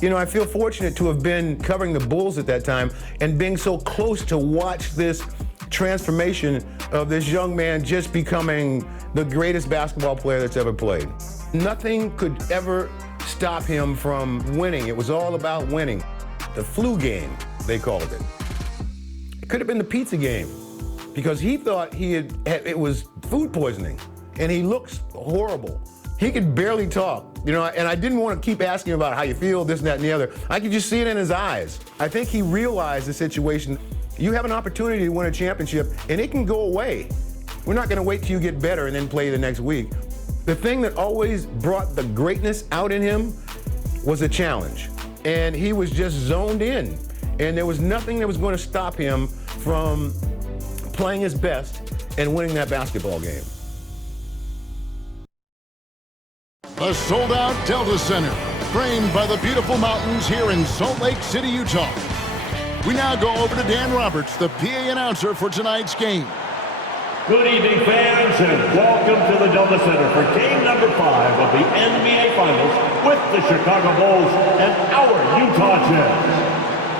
You know, I feel fortunate to have been covering the Bulls at that time and being so close to watch this transformation of this young man just becoming the greatest basketball player that's ever played. Nothing could ever stop him from winning. It was all about winning. The flu game, they called it. It could have been the pizza game because he thought it was food poisoning, and he looks horrible. He could barely talk, you know, and I didn't want to keep asking him about how you feel, this and that and the other. I could just see it in his eyes. I think he realized the situation. You have an opportunity to win a championship, and it can go away. We're not going to wait till you get better and then play the next week. The thing that always brought the greatness out in him was a challenge, and he was just zoned in, and there was nothing that was going to stop him from playing his best and winning that basketball game. The sold-out Delta Center, framed by the beautiful mountains here in Salt Lake City, Utah. We now go over to Dan Roberts, the PA announcer for tonight's game. Good evening, fans, and welcome to the Delta Center for game number 5 of the NBA Finals with the Chicago Bulls and our Utah Jazz.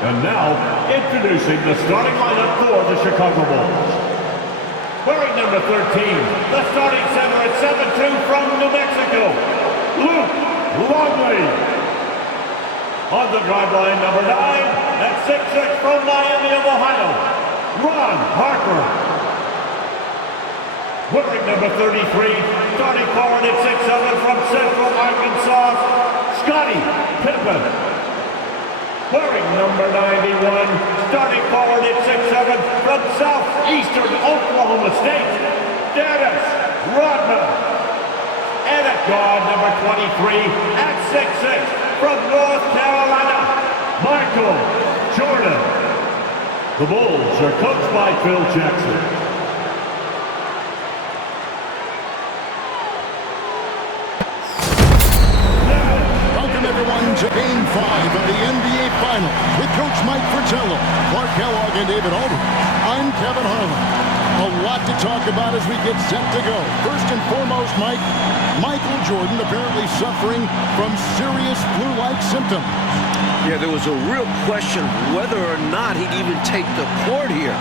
And now, introducing the starting lineup for the Chicago Bulls. Wearing number 13, the starting center at 7'2" from New Mexico, Luke Longley. On the drive line, number 9, at 6'6" from Miami of Ohio, Ron Harper. Wearing number 33, starting forward at 6'7" from Central Arkansas, Scottie Pippen. Wearing number 91, starting forward at 6'7" from Southeastern Oklahoma State, Dennis Rodman. And at guard number 23, at 6'6", from North Carolina, Michael Jordan. The Bulls are coached by Phil Jackson. Welcome everyone to Game 5 of the NBA Finals with Coach Mike Fratello, Clark Kellogg, and David Aldridge. I'm Kevin Harlan. A lot to talk about as we get set to go. First and foremost, Mike, Michael Jordan apparently suffering from serious flu-like symptoms. Yeah, there was a real question whether or not he'd even take the court here.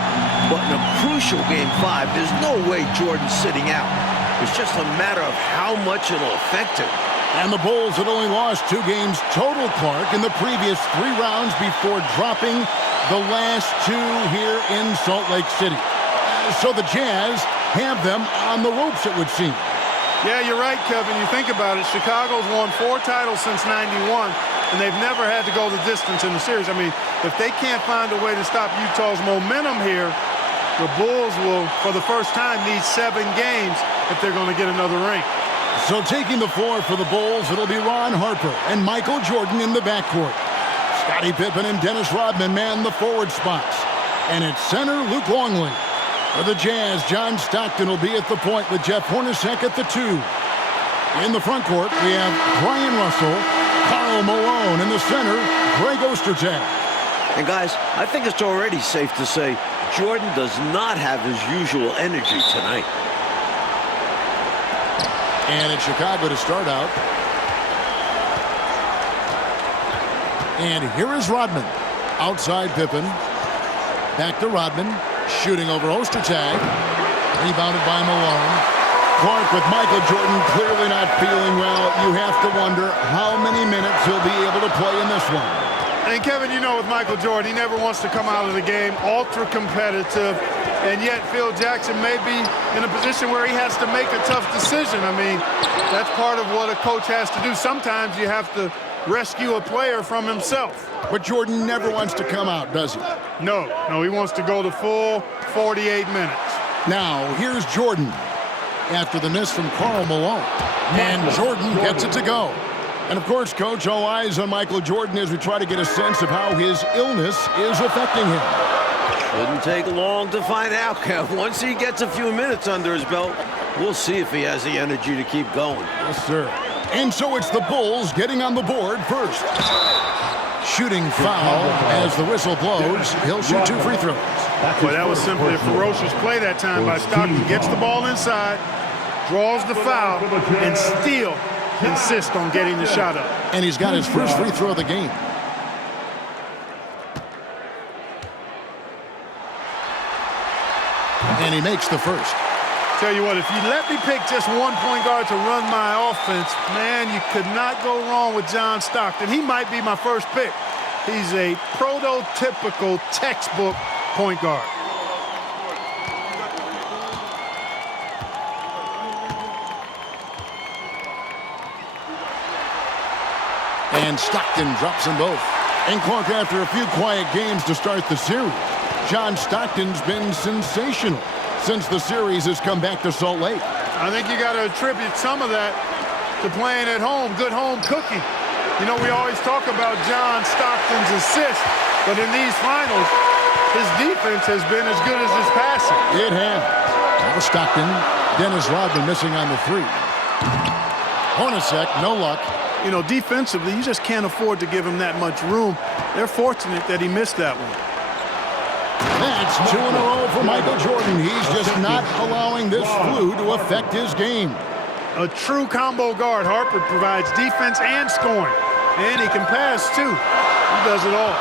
But in a crucial Game 5, there's no way Jordan's sitting out. It's just a matter of how much it'll affect him. And the Bulls had only lost 2 games total, Clark, in the previous 3 rounds before dropping the last 2 here in Salt Lake City. So the Jazz have them on the ropes, it would seem. Yeah, you're right, Kevin. You think about it, Chicago's won 4 titles since '91, and they've never had to go the distance in the series. I mean, if they can't find a way to stop Utah's momentum here, the Bulls will, for the first time, need 7 games if they're going to get another ring. So taking the floor for the Bulls, it'll be Ron Harper and Michael Jordan in the backcourt. Scottie Pippen and Dennis Rodman man the forward spots. And at center, Luke Longley. For the Jazz, John Stockton will be at the point with Jeff Hornacek at the 2. In the front court, we have Brian Russell, Karl Malone in the center, Greg Ostertag. And guys, I think it's already safe to say Jordan does not have his usual energy tonight. And it's Chicago to start out. And here is Rodman. Outside Pippen. Back to Rodman. Shooting over Ostertag. Rebounded by Malone. Clark with Michael Jordan clearly not feeling well. You have to wonder how many minutes he'll be able to play in this one. And Kevin, you know with Michael Jordan, he never wants to come out of the game ultra competitive. And yet Phil Jackson may be in a position where he has to make a tough decision. I mean, that's part of what a coach has to do. Sometimes you have to rescue a player from himself. But Jordan never wants to come out, does he? No, he wants to go the full 48 minutes. Now, here's Jordan after the miss from Karl Malone. And Jordan gets it to go. And of course, Coach, all eyes on Michael Jordan as we try to get a sense of how his illness is affecting him. Shouldn't take long to find out, Kev. Once he gets a few minutes under his belt, we'll see if he has the energy to keep going. Yes, sir. And so it's the Bulls getting on the board first. Shooting foul as the whistle blows. He'll shoot 2 free throws. Well, that was simply a ferocious play that time by Stockton. Gets the ball inside, draws the foul, and still insists on getting the shot up. And he's got his first free throw of the game. And he makes the first. Tell you what, if you let me pick just one point guard to run my offense, man, you could not go wrong with John Stockton. He might be my first pick. He's a prototypical textbook point guard. And Stockton drops them both. And Clark, after a few quiet games to start the series, John Stockton's been sensational since the series has come back to Salt Lake. I think you got to attribute some of that to playing at home, good home cooking. You know, we always talk about John Stockton's assists, but in these finals, his defense has been as good as his passing. It has. Now Stockton, Dennis Rodman missing on the three. Hornacek, no luck. You know, defensively, you just can't afford to give him that much room. They're fortunate that he missed that one. That's 2 in a row for Michael Jordan. He's just not allowing this flu to affect his game. A true combo guard. Harper provides defense and scoring. And he can pass, too. He does it all.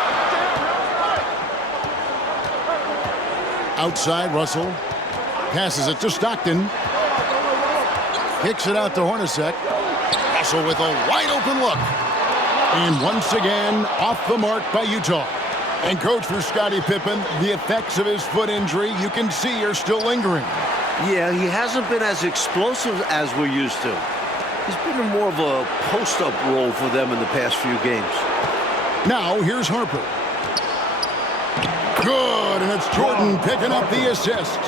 Outside, Russell passes it to Stockton. Kicks it out to Hornacek. Russell with a wide-open look. And once again, off the mark by Utah. And coach, for Scottie Pippen, the effects of his foot injury, you can see, are still lingering. Yeah, he hasn't been as explosive as we're used to. He's been in more of a post-up role for them in the past few games. Now, here's Harper. Good, and it's Jordan picking up the assist.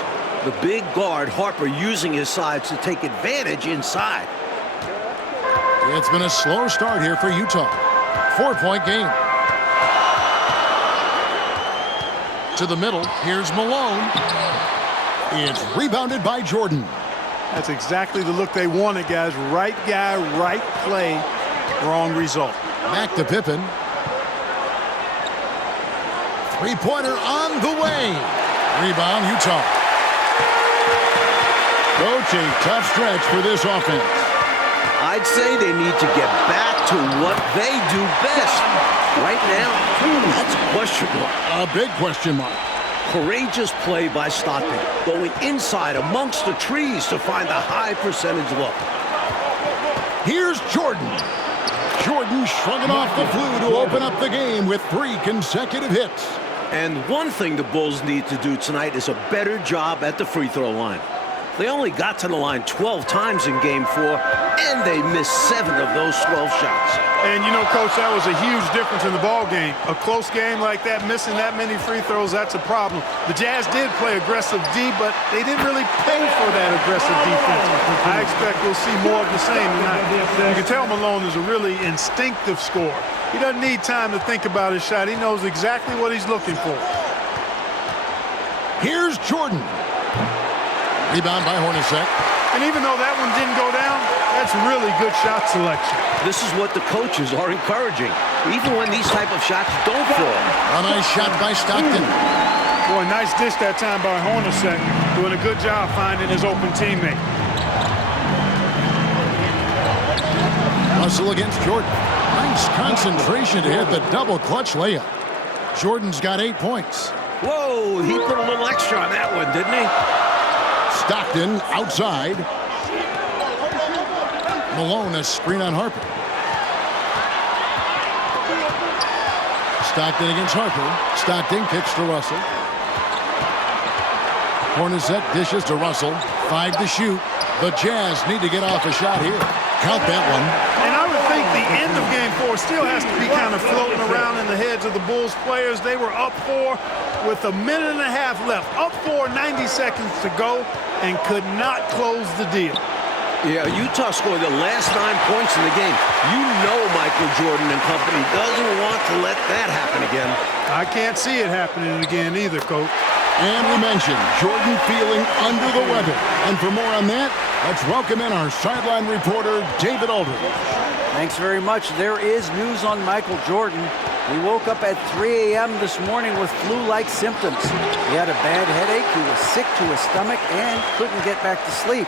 The big guard, Harper, using his size to take advantage inside. It's been a slow start here for Utah. 4-point game. To the middle, here's Malone. It's rebounded by Jordan. That's exactly the look they wanted, guys. Right guy, right play, wrong result. Back to Pippen. Three-pointer on the way. Rebound, Utah. Coach, a tough stretch for this offense. I'd say they need to get back to what they do best. Right now, that's a question mark. A big question mark. Courageous play by Stockton, going inside amongst the trees to find a high percentage look. Here's Jordan. Jordan shrugging off the flu to open up the game with 3 consecutive hits. And one thing the Bulls need to do tonight is a better job at the free throw line. They only got to the line 12 times in Game 4, and they missed 7 of those 12 shots. And, you know, Coach, that was a huge difference in the ball game. A close game like that, missing that many free throws, that's a problem. The Jazz did play aggressive D, but they didn't really pay for that aggressive defense. I expect we'll see more of the same tonight. You can tell Malone is a really instinctive scorer. He doesn't need time to think about his shot. He knows exactly what he's looking for. Here's Jordan. Rebound by Hornacek. And even though that one didn't go down, that's really good shot selection. This is what the coaches are encouraging, even when these type of shots don't fall. A nice shot by Stockton. Boy, nice dish that time by Hornacek, doing a good job finding his open teammate. Russell against Jordan. Nice concentration to hit the double clutch layup. Jordan's got 8 points. Whoa, he put a little extra on that one, didn't he? Stockton outside. Malone, a screen on Harper. Stockton against Harper. Stockton kicks to Russell. Hornacek dishes to Russell. 5 to shoot. The Jazz need to get off a shot here. Count that one. And I would think the end of Game 4 still has to be kind of floating around in the heads of the Bulls players. They were up 4 with a minute and a half left. Up 4, 90 seconds to go, and could not close the deal. Yeah, Utah scored the last 9 points in the game. You know Michael Jordan and company doesn't want to let that happen again. I can't see it happening again either, Coach. And we mentioned Jordan feeling under the weather. And for more on that, let's welcome in our sideline reporter, David Aldridge. Thanks very much. There is news on Michael Jordan. He woke up at 3 a.m. this morning with flu-like symptoms. He had a bad headache, he was sick to his stomach, and couldn't get back to sleep.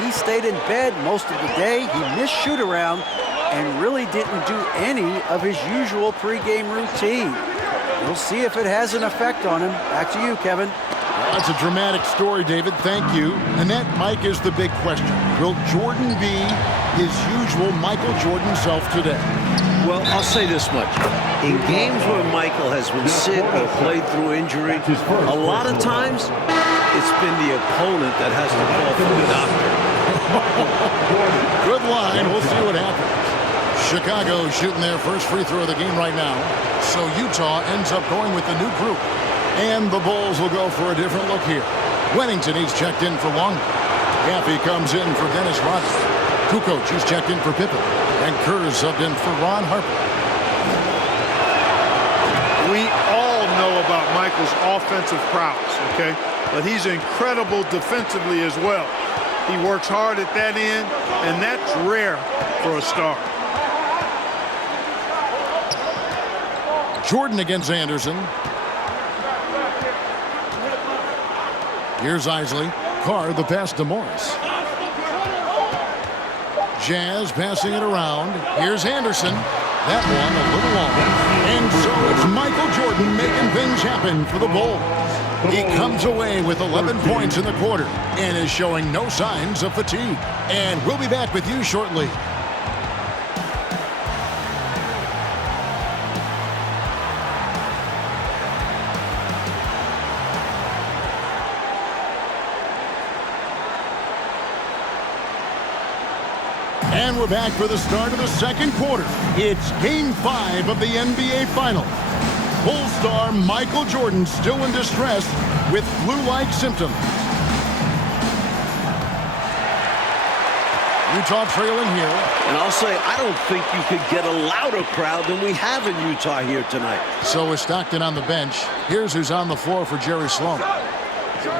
He stayed in bed most of the day. He missed shoot-around and really didn't do any of his usual pregame routine. We'll see if it has an effect on him. Back to you, Kevin. That's a dramatic story, David. Thank you. And that, Mike, is the big question. Will Jordan be his usual Michael Jordan self today? Well, I'll say this much. In games where Michael has been sick or played through injury, a lot of times it's been the opponent that has to call for the doctor. Good line. We'll see what happens. Chicago shooting their first free throw of the game right now. So Utah ends up going with the new group. And the Bulls will go for a different look here. Wennington, he's checked in for Longley. Gaffey comes in for Dennis Rodman. Kukoc, he's checked in for Pippen. And Kerr's subbed in for Ron Harper. We all know about Michael's offensive prowess, okay? But he's incredible defensively as well. He works hard at that end, and that's rare for a star. Jordan against Anderson. Here's Isley. Carr, the pass to Morris. Jazz passing it around. Here's Anderson. That one a little long. And so it's Michael Jordan making things happen for the Bulls. He comes away with 11 points in the quarter and is showing no signs of fatigue. And we'll be back with you shortly. And we're back for the start of the second quarter. It's Game 5 of the NBA Finals. Bull star Michael Jordan still in distress with flu-like symptoms. Utah trailing here. And I'll say, I don't think you could get a louder crowd than we have in Utah here tonight. So is Stockton on the bench. Here's who's on the floor for Jerry Sloan.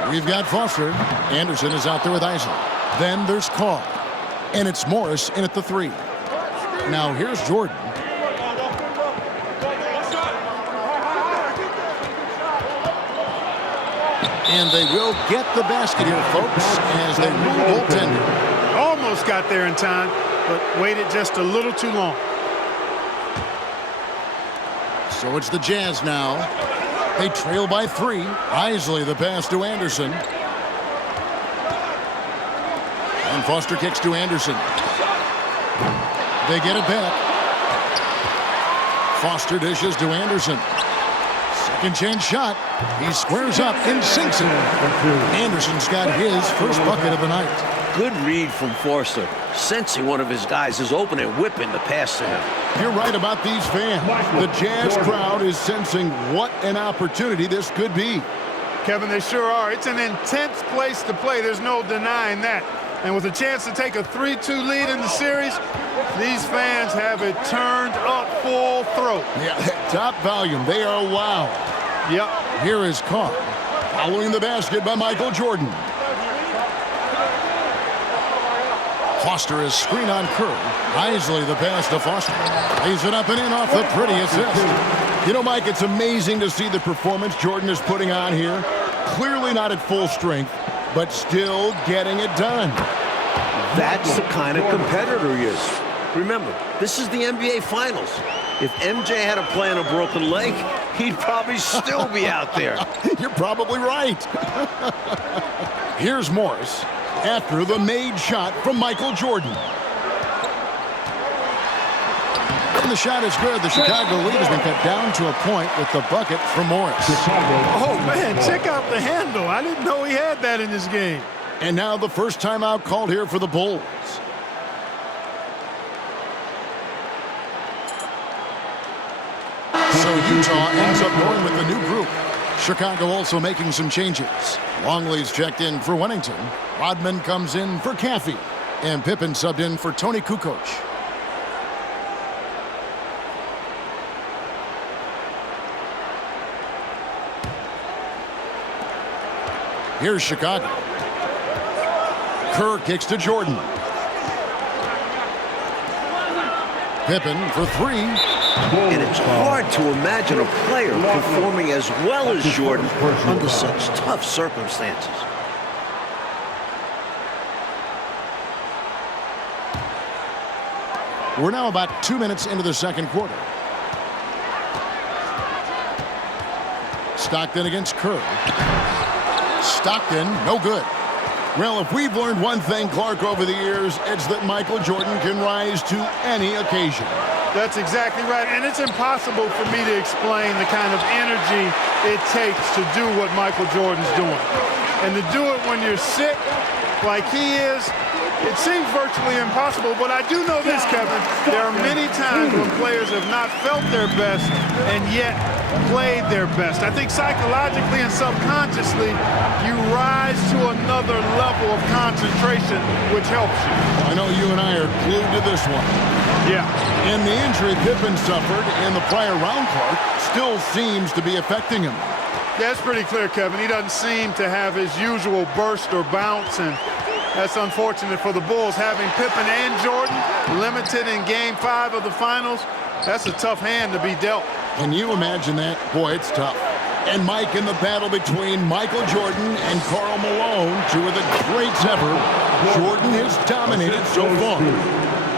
We've got Foster. Anderson is out there with Isley. Then there's Carr. And it's Morris in at the 3. Now here's Jordan. And they will get the basket here, folks, as they rule goaltender. Almost got there in time, but waited just a little too long. So it's the Jazz now. They trail by 3. Isley the pass to Anderson. And Foster kicks to Anderson. They get it back. Foster dishes to Anderson. Second chance shot. He squares up and sinks it. Anderson's got his first bucket of the night. Good read from Foster. Sensing one of his guys is open and whipping the pass to him. You're right about these fans. The Jazz crowd is sensing what an opportunity this could be. Kevin, they sure are. It's an intense place to play. There's no denying that. And with a chance to take a 3-2 lead in the series, these fans have it turned up full throat. Yeah, top volume. They are loud. Yep. Here is Carr. Following the basket by Michael Jordan. Foster is screen on Kerr. Isley the pass to Foster. Lays it up and in off the pretty assist. You know, Mike, it's amazing to see the performance Jordan is putting on here. Clearly not at full strength, but still getting it done. That's the kind of competitor he is. Remember, this is the NBA Finals. If MJ had to play on a broken leg, he'd probably still be out there. You're probably right. Here's Morris after the made shot from Michael Jordan. And the shot is good. The Chicago lead has been cut down to a point with the bucket from Morris. Oh, man, check out the handle. I didn't know he had that in this game. And now the first timeout called here for the Bulls. So Utah ends up going with the new group. Chicago also making some changes. Longley's checked in for Wennington. Rodman comes in for Gaffey. And Pippen subbed in for Tony Kukoc. Here's Chicago. Kerr kicks to Jordan. Pippen for 3. And it's hard to imagine a player performing as well as Jordan under such tough circumstances. We're now about 2 minutes into the second quarter. Stockton against Kerr. Stockton, no good. Well, if we've learned one thing, Clark, over the years, it's that Michael Jordan can rise to any occasion. That's exactly right, and it's impossible for me to explain the kind of energy it takes to do what Michael Jordan's doing. And to do it when you're sick like he is, it seems virtually impossible, but I do know this, Kevin. There are many times when players have not felt their best and yet played their best. I think psychologically and subconsciously, you rise to another level of concentration, which helps you. I know you and I are glued to this one. Yeah. And the injury Pippen suffered in the prior round, Clark, still seems to be affecting him. Yeah, it's pretty clear, Kevin. He doesn't seem to have his usual burst or bounce, and that's unfortunate for the Bulls. Having Pippen and Jordan limited in Game 5 of the Finals, that's a tough hand to be dealt. Can you imagine that? Boy, it's tough. And Mike, in the battle between Michael Jordan and Karl Malone, two of the greats ever, Jordan has dominated so far.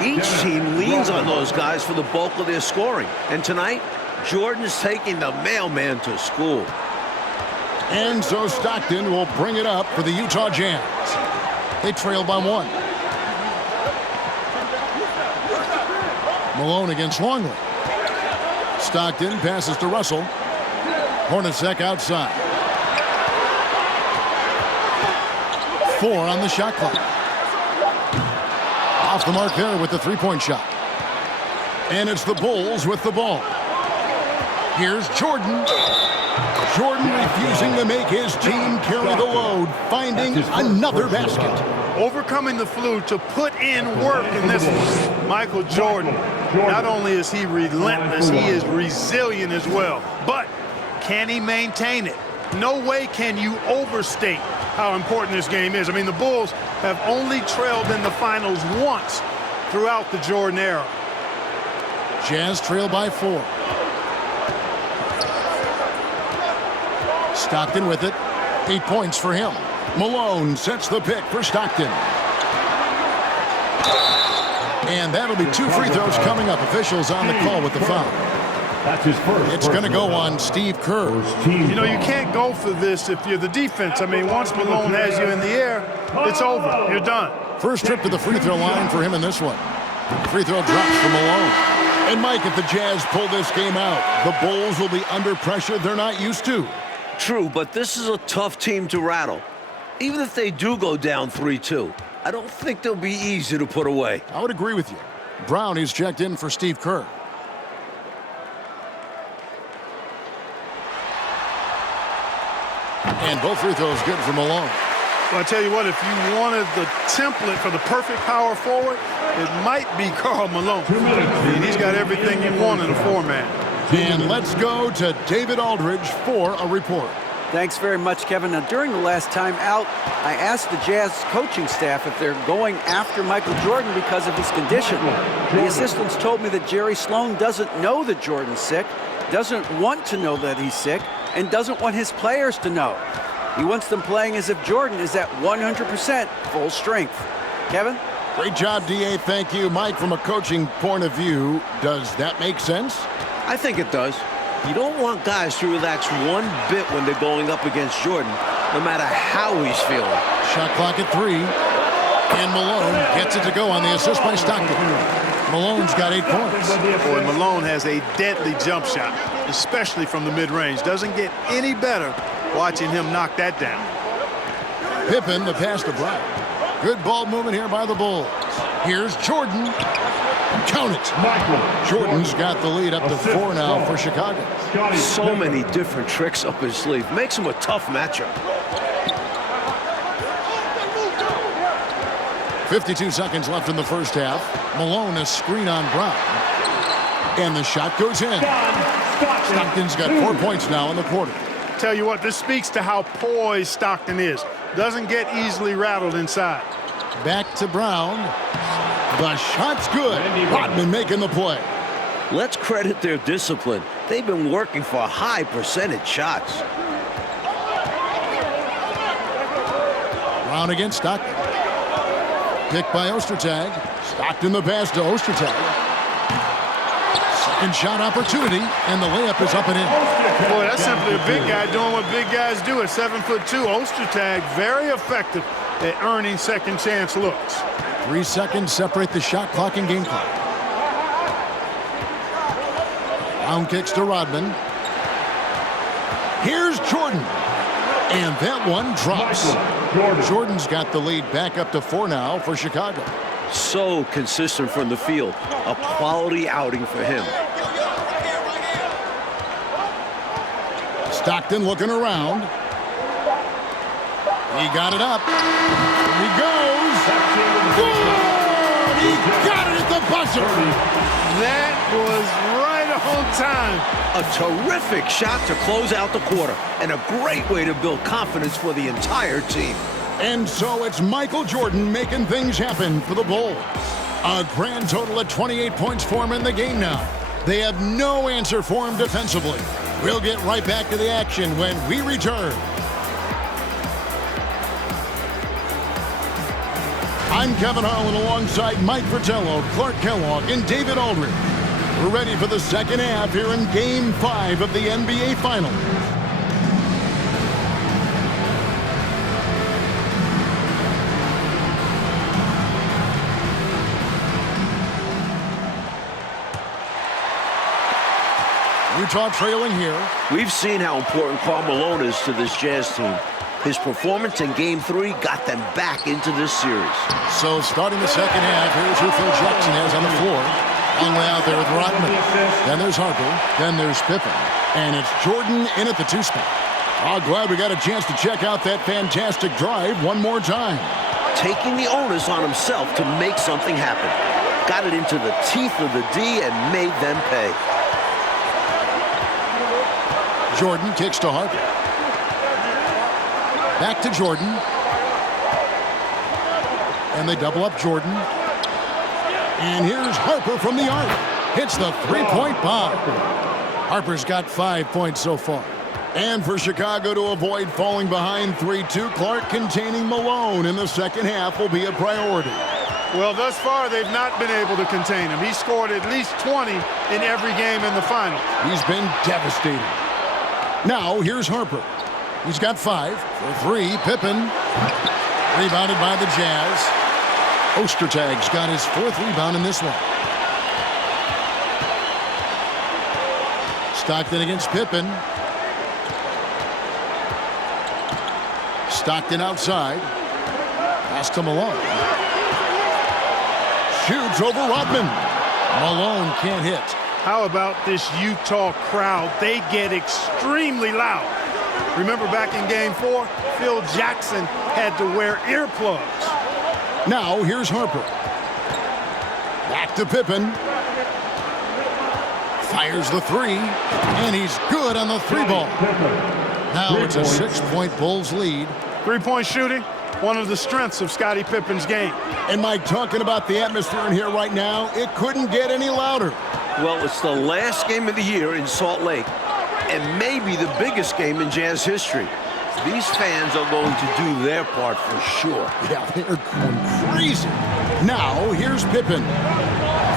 Each team leans on those guys for the bulk of their scoring. And tonight, Jordan's taking the mailman to school. And so Stockton will bring it up for the Utah Jazz. They trail by 1. Malone against Longley. Stockton passes to Russell. Hornacek outside. 4 on the shot clock. Off the mark there with the three-point shot. And it's the Bulls with the ball. Here's Jordan. Jordan refusing to make his team carry the load, finding another basket. Overcoming the flu to put in work in this one. Michael Jordan, not only is he relentless, he is resilient as well. But can he maintain it? No way can you overstate how important this game is. I mean, the Bulls have only trailed in the finals once throughout the Jordan era. Jazz trail by 4. Stockton with it. 8 points for him. Malone sets the pick for Stockton. And that'll be 2 free throws coming up. Officials on the call with the foul. That's his first. It's going to go on Steve Kerr. You know, you can't go for this if you're the defense. I mean, once Malone has you in the air, it's over. You're done. First trip to the free throw line for him in this one. Free throw drops for Malone. And Mike, if the Jazz pull this game out, the Bulls will be under pressure they're not used to. True, but this is a tough team to rattle. Even if they do go down 3-2, I don't think they'll be easy to put away. I would agree with you. Brown is checked in for Steve Kerr. And both free throws good for Malone. Well, I tell you what, if you wanted the template for the perfect power forward, it might be Karl Malone. 2 minutes. I mean, he's got everything you want in a four-man. And let's go to David Aldridge for a report. Thanks very much, Kevin. Now, during the last time out, I asked the Jazz coaching staff if they're going after Michael Jordan because of his condition. The assistants told me that Jerry Sloan doesn't know that Jordan's sick, doesn't want to know that he's sick, and doesn't want his players to know. He wants them playing as if Jordan is at 100% full strength. Kevin? Great job, D.A. Thank you. Mike, from a coaching point of view, does that make sense? I think it does. You don't want guys to relax one bit when they're going up against Jordan, no matter how he's feeling. Shot clock at 3. And Malone gets it to go on the assist by Stockton. Malone's got 8 points. Boy, Malone has a deadly jump shot, especially from the mid-range. Doesn't get any better watching him knock that down. Pippen, the pass to Brown. Good ball movement here by the Bulls. Here's Jordan. Count it. Jordan's got the lead up to 4 now for Chicago. So many different tricks up his sleeve. Makes him a tough matchup. 52 seconds left in the first half. Malone a screen on Brown. And the shot goes in. Stockton's got 4 points now in the quarter. Tell you what, this speaks to how poised Stockton is. Doesn't get easily rattled inside. Back to Brown. The shot's good. Rodman making the play. Let's credit their discipline. They've been working for high percentage shots. Brown against Stockton. Picked by Ostertag. Stockton the pass to Ostertag. Second shot opportunity, and the layup is up and in. Boy, that's simply a big guy doing what big guys do at 7'2". Ostertag very effective at earning second chance looks. 3 seconds separate the shot clock and game clock. Round kicks to Rodman. Here's Jordan. And that one drops. Jordan's got the lead back up to 4 now for Chicago. So consistent from the field. A quality outing for him. Stockton looking around. He got it up. Here he goes. Good! He got it at the buzzer. That was right on time. A terrific shot to close out the quarter, and a great way to build confidence for the entire team. And so it's Michael Jordan making things happen for the Bulls. A grand total of 28 points for him in the game now. They have no answer for him defensively. We'll get right back to the action when we return. I'm Kevin Harlan alongside Mike Fratello, Clark Kellogg, and David Aldridge. We're ready for the second half here in Game 5 of the NBA Finals. Utah trailing here. We've seen how important Karl Malone is to this Jazz team. His performance in Game 3 got them back into this series. So starting the second half, here's who Phil Jackson has on the floor. On the way out there with Rodman. Then there's Harper. Then there's Pippen. And it's Jordan in at the 2 spot. Oh, glad we got a chance to check out that fantastic drive one more time. Taking the onus on himself to make something happen. Got it into the teeth of the D and made them pay. Jordan kicks to Harper. Back to Jordan. And they double up Jordan. And here's Harper from the arc. Hits the three-point bomb. Harper's got 5 points so far. And for Chicago to avoid falling behind 3-2, Clark containing Malone in the second half will be a priority. Well, thus far, they've not been able to contain him. He scored at least 20 in every game in the finals. He's been devastating. Now, here's Harper. He's got 5 for 3. Pippen. Rebounded by the Jazz. Ostertag's got his 4th rebound in this one. Stockton against Pippen. Stockton outside. Pass to Malone. Shoots over Rodman. Malone can't hit. How about this Utah crowd? They get extremely loud. Remember back in Game 4, Phil Jackson had to wear earplugs. Now here's Harper. Back to Pippen. Fires the 3, and he's good on the 3-ball. Now it's a 6-point Bulls lead. 3-point shooting, one of the strengths of Scottie Pippen's game. And Mike, talking about the atmosphere in here right now, it couldn't get any louder. Well, it's the last game of the year in Salt Lake, and maybe the biggest game in Jazz history. These fans are going to do their part for sure. Yeah, they're going crazy. Now, here's Pippen.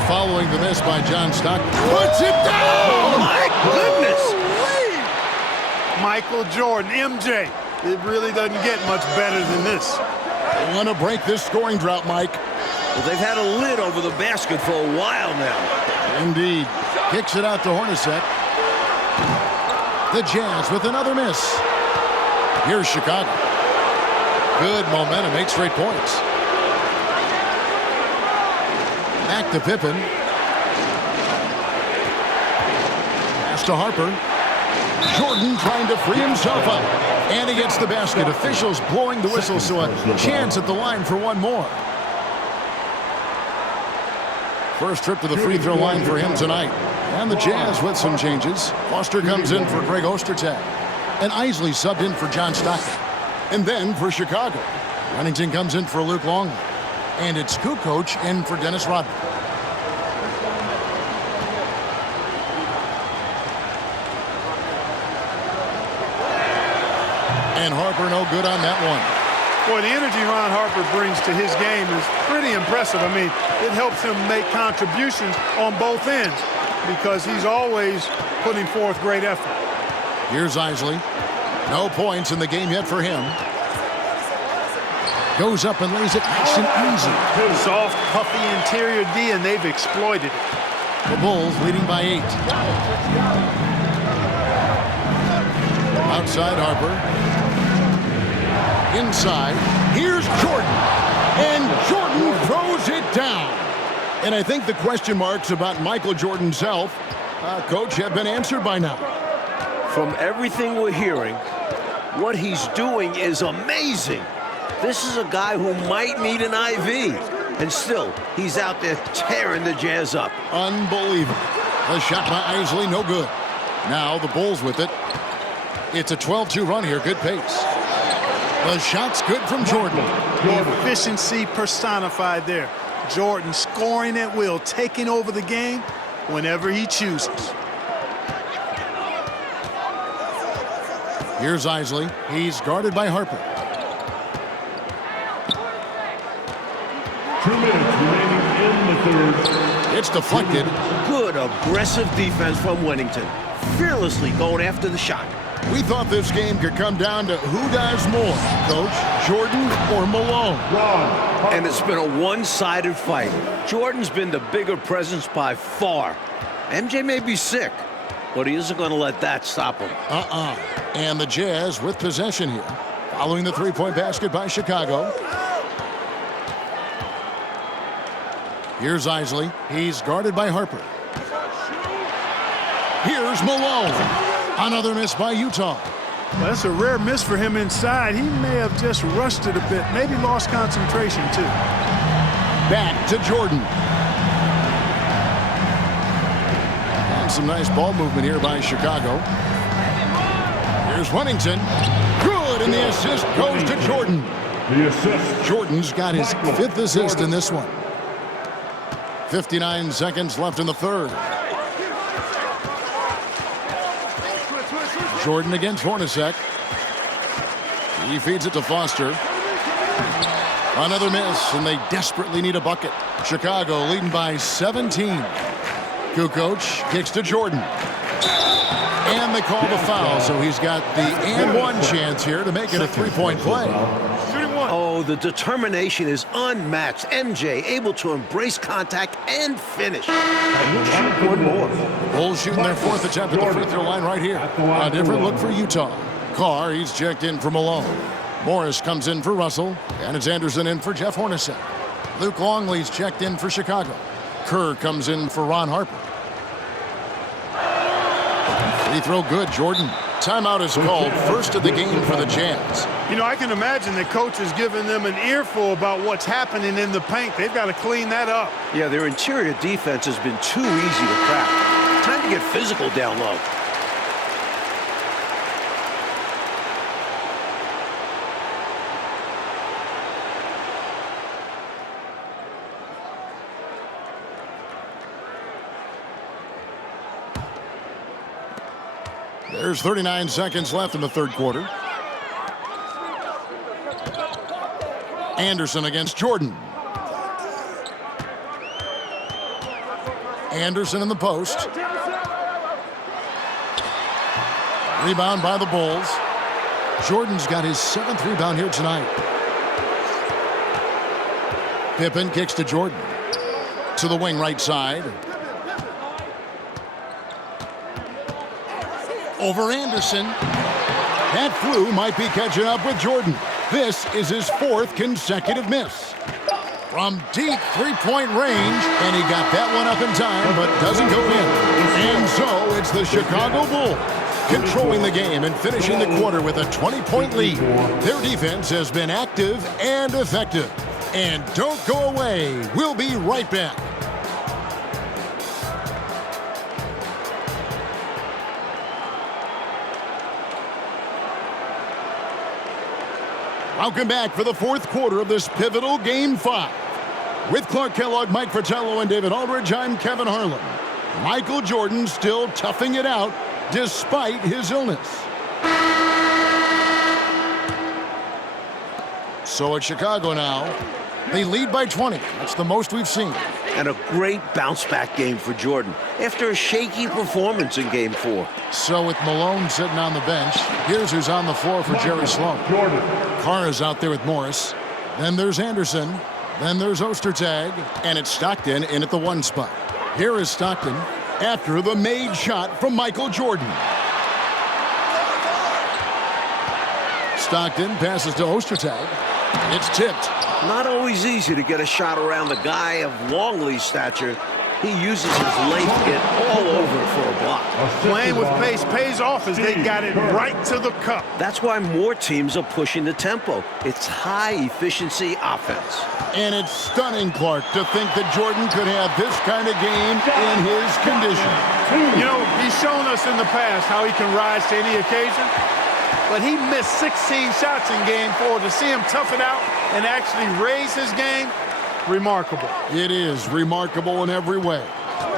Following the miss by John Stockton. Puts it down! My goodness! Michael Jordan, MJ. It really doesn't get much better than this. They want to break this scoring drought, Mike. Well, they've had a lid over the basket for a while now. Indeed. Kicks it out to Hornacek. The Jazz with another miss. Here's Chicago. Good momentum, 8 straight points. Back to Pippen. Pass to Harper. Jordan trying to free himself up. And he gets the basket. Officials blowing the whistle, so a chance at the line for one more. First trip to the free throw line for him tonight. And the Jazz with some changes. Foster comes in for Greg Ostertag. And Isley subbed in for John Stockton. And then for Chicago, Remington comes in for Luke Longley. And it's Kukoc in for Dennis Rodman. And Harper no good on that one. Boy, the energy Ron Harper brings to his game is pretty impressive. I mean, it helps him make contributions on both ends. because he's always putting forth great effort. Here's Isley. No points in the game yet for him. Goes up and lays it nice and easy. Soft, puffy interior D, and they've exploited it. The Bulls leading by 8. Outside Harper. Inside. Here's Jordan. And Jordan throws it down. And I think the question marks about Michael Jordan's health, Coach, have been answered by now. From everything we're hearing, what he's doing is amazing. This is a guy who might need an IV. And still, he's out there tearing the Jazz up. Unbelievable. The shot by Isley, no good. Now the Bulls with it. It's a 12-2 run here, good pace. The shot's good from Jordan. Efficiency personified there. Jordan scoring at will, taking over the game whenever he chooses. Here's Isley. He's guarded by Harper. 2 minutes remaining in the third. It's deflected. Good aggressive defense from Wennington. Fearlessly going after the shot. We thought this game could come down to who does more, Coach, Jordan or Malone. And it's been a one-sided fight. Jordan's been the bigger presence by far. MJ may be sick, but he isn't going to let that stop him. And the Jazz with possession here, following the three-point basket by Chicago. Here's Isley. He's guarded by Harper. Here's Malone. Another miss by Utah. Well, that's a rare miss for him inside. He may have just rushed it a bit, maybe lost concentration too. Back to Jordan. And some nice ball movement here by Chicago. Here's Wennington. Good, and the assist goes to Jordan. The assist. Jordan's got his 5th assist in this one. 59 seconds left in the third. Jordan against Hornacek. He feeds it to Foster. Another miss, and they desperately need a bucket. Chicago leading by 17. Kukoc kicks to Jordan. And they call the foul, so he's got the and one chance here to make it a three-point play. Oh, the determination is unmatched. MJ able to embrace contact and finish. And shoot one more. Bulls shooting their 4th attempt at the free throw line right here. A different look for Utah. Carr, he's checked in for Malone. Morris comes in for Russell, and it's Anderson in for Jeff Hornacek. Luke Longley's checked in for Chicago. Kerr comes in for Ron Harper. Free throw good, Jordan. Timeout is called, first of the game for the Jazz. You know, I can imagine the coach is giving them an earful about what's happening in the paint. They've got to clean that up. Yeah, their interior defense has been too easy to crack. Time to get physical down low. There's 39 seconds left in the third quarter. Anderson against Jordan. Anderson in the post. Rebound by the Bulls. Jordan's got his 7th rebound here tonight. Pippen kicks to Jordan. To the wing right side. Over Anderson. That flu might be catching up with Jordan. This is his 4th consecutive miss. From deep three-point range, and he got that one up in time, but doesn't go in. And so it's the Chicago Bulls controlling the game and finishing the quarter with a 20-point lead. Their defense has been active and effective. And don't go away. We'll be right back. Welcome back for the 4th quarter of this pivotal Game 5. With Clark Kellogg, Mike Fratello, and David Aldridge, I'm Kevin Harlan. Michael Jordan still toughing it out despite his illness. So at Chicago now, they lead by 20. That's the most we've seen. And a great bounce-back game for Jordan after a shaky performance in Game 4. So with Malone sitting on the bench, here's who's on the floor for Jerry Sloan. Carr is out there with Morris. Then there's Anderson. Then there's Ostertag. And it's Stockton in at the 1 spot. Here is Stockton after the made shot from Michael Jordan. Stockton passes to Ostertag. It's tipped. Not always easy to get a shot around the guy of Longley's stature. He uses his length to get all over for a block. Playing with pace pays off as they got it right to the cup. That's why more teams are pushing the tempo. It's high-efficiency offense. And it's stunning, Clark, to think that Jordan could have this kind of game in his condition. You know, he's shown us in the past how he can rise to any occasion. But he missed 16 shots in Game 4. To see him tough it out and actually raise his game, remarkable. It is remarkable in every way.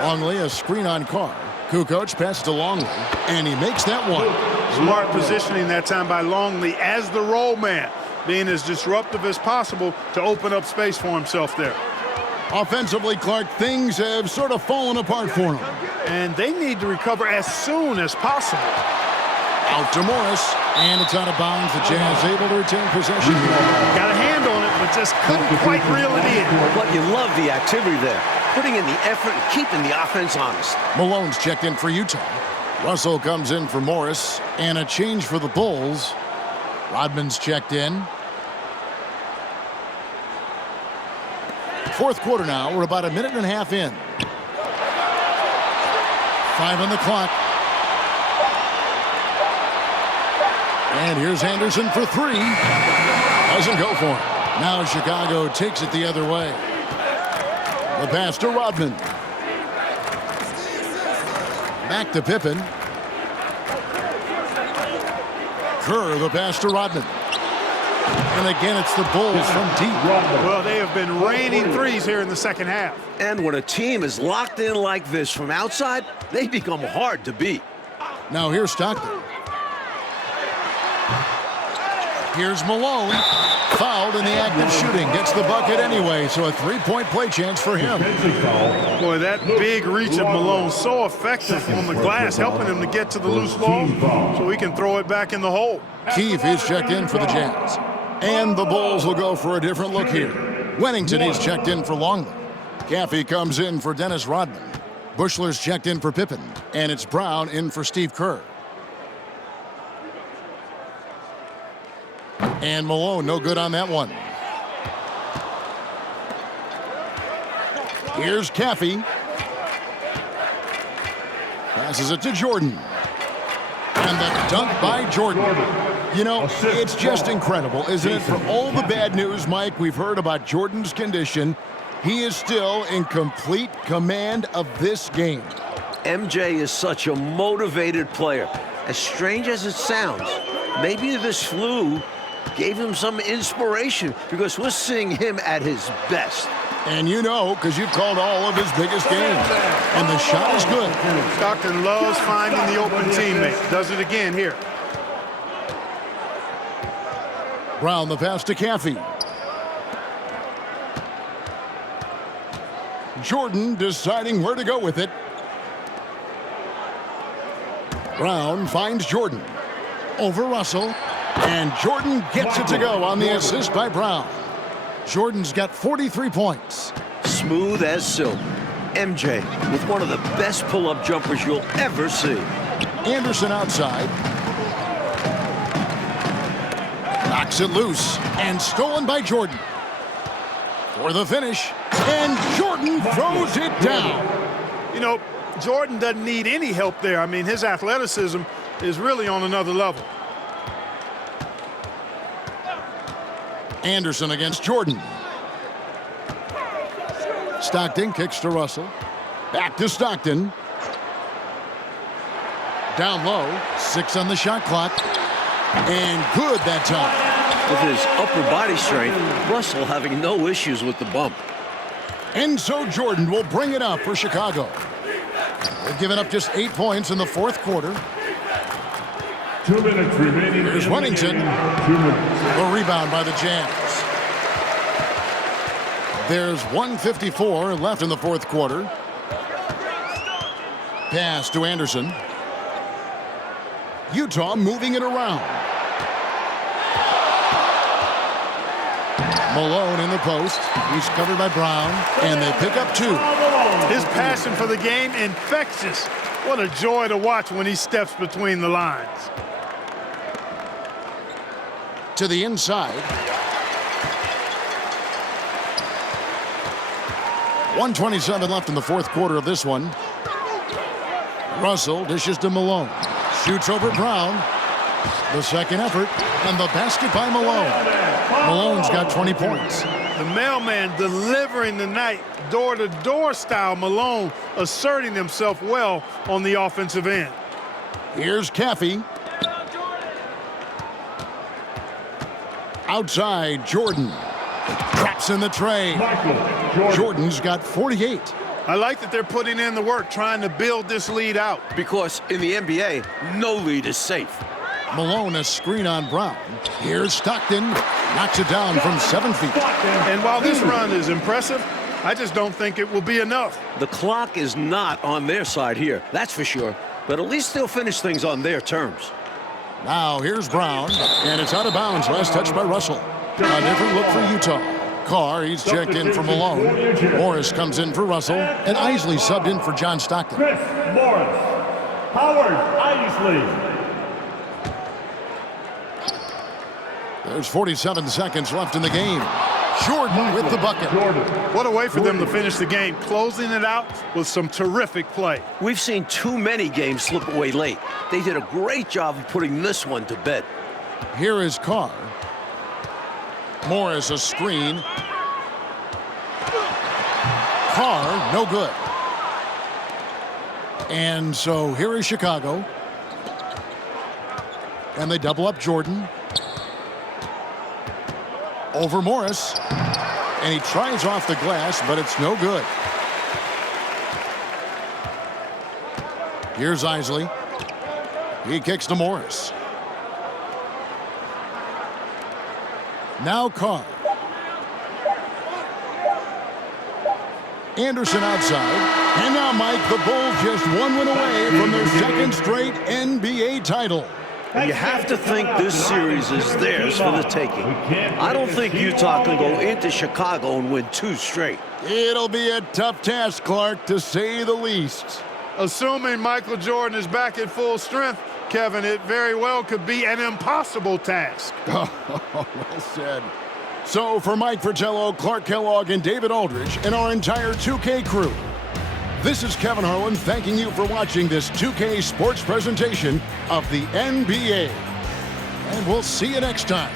Longley, a screen on Carr. Kukoc passes to Longley, and he makes that one. Smart positioning that time by Longley as the roll man, being as disruptive as possible to open up space for himself there. Offensively, Clark, things have sort of fallen apart for him. And they need to recover as soon as possible. Out to Morris, and it's out of bounds. The Jazz able to retain possession. Got a hand on it, but just couldn't quite reel it in. But you love the activity there, putting in the effort and keeping the offense honest. Malone's checked in for Utah. Russell comes in for Morris, and a change for the Bulls. Rodman's checked in. Fourth quarter now. We're about a minute and a half in. 5 on the clock. And here's Anderson for 3. Doesn't go for it. Now Chicago takes it the other way. The pass to Rodman. Back to Pippen. Kerr, the pass to Rodman. And again, it's the Bulls from deep. Well, they have been raining threes here in the second half. And when a team is locked in like this from outside, they become hard to beat. Now here's Stockton. Here's Malone. Fouled in the act of shooting. Gets the bucket anyway, so a 3-point play chance for him. Boy, that big reach of Malone, so effective on the glass, helping him to get to the loose ball so he can throw it back in the hole. Keefe is checked in for the Jazz. And the Bulls will go for a different look here. Wennington is checked in for Longley. Caffey comes in for Dennis Rodman. Bushler's checked in for Pippen. And it's Brown in for Steve Kerr. And Malone, no good on that one. Here's Caffey. Passes it to Jordan. And the dunk by Jordan. You know, it's just incredible, isn't it? For all the bad news, Mike, we've heard about Jordan's condition, he is still in complete command of this game. MJ is such a motivated player. As strange as it sounds, maybe this flu gave him some inspiration because we're seeing him at his best. And you know, because you've called all of his biggest games. And the shot is good. Stockton loves finding the open teammate. Does it again here. Brown, the pass to Caffey. Jordan deciding where to go with it. Brown finds Jordan. Over Russell. And Jordan gets it to go on the assist by Brown. Jordan's got 43 points. Smooth as silk. MJ with one of the best pull-up jumpers you'll ever see. Anderson outside. Knocks it loose. And stolen by Jordan. For the finish. And Jordan throws it down. You know, Jordan doesn't need any help there. I mean, his athleticism is really on another level. Anderson against Jordan. Stockton kicks to Russell. Back to Stockton. Down low. 6 on the shot clock. And good that time. With his upper body strength, Russell having no issues with the bump. And so Jordan will bring it up for Chicago. They've given up just 8 points in the fourth quarter. 2 minutes remaining. Here's Wennington. The rebound by the Jazz. There's 1:54 left in the fourth quarter. Pass to Anderson. Utah moving it around. Malone in the post. He's covered by Brown, and they pick up 2. His passion for the game, infectious. What a joy to watch when he steps between the lines. To the inside. 1:27 left in the fourth quarter of this one. Russell dishes to Malone. Shoots over Brown. The second effort, and the basket by Malone. Malone's got 20 points. The mailman delivering the night, door-to-door style. Malone asserting himself well on the offensive end. Here's Caffey. Outside, Jordan. Traps in the tray. Jordan's got 48. I like that they're putting in the work, trying to build this lead out. Because in the NBA, no lead is safe. Malone, a screen on Brown. Here's Stockton. Knocks it down from 7 feet. And while this run is impressive, I just don't think it will be enough. The clock is not on their side here, that's for sure. But at least they'll finish things on their terms. Now here's Brown, and it's out of bounds. Last touch by Russell. A different look for Utah. Carr, he's checked in for Malone. Morris comes in for Russell, and Isley subbed in for John Stockton. Chris Morris. Howard Isley. There's 47 seconds left in the game. Jordan with the bucket. What a way for them to finish the game, closing it out with some terrific play. We've seen too many games slip away late. They did a great job of putting this one to bed. Here is Carr. Morris, a screen. Carr, no good. And so here is Chicago. And they double up Jordan. Over Morris. And he tries off the glass, but it's no good. Here's Isley. He kicks to Morris. Now Carr. Anderson outside. And now, Mike, the Bulls just one win away from their second straight NBA title. You have to think this series is theirs for the taking. I don't think Utah can go into Chicago and win 2 straight. It'll be a tough task, Clark, to say the least. Assuming Michael Jordan is back at full strength, Kevin, it very well could be an impossible task. Well said. So for Mike Fratello, Clark Kellogg, and David Aldridge, and our entire 2K crew, this is Kevin Harlan thanking you for watching this 2K sports presentation of the NBA. And we'll see you next time.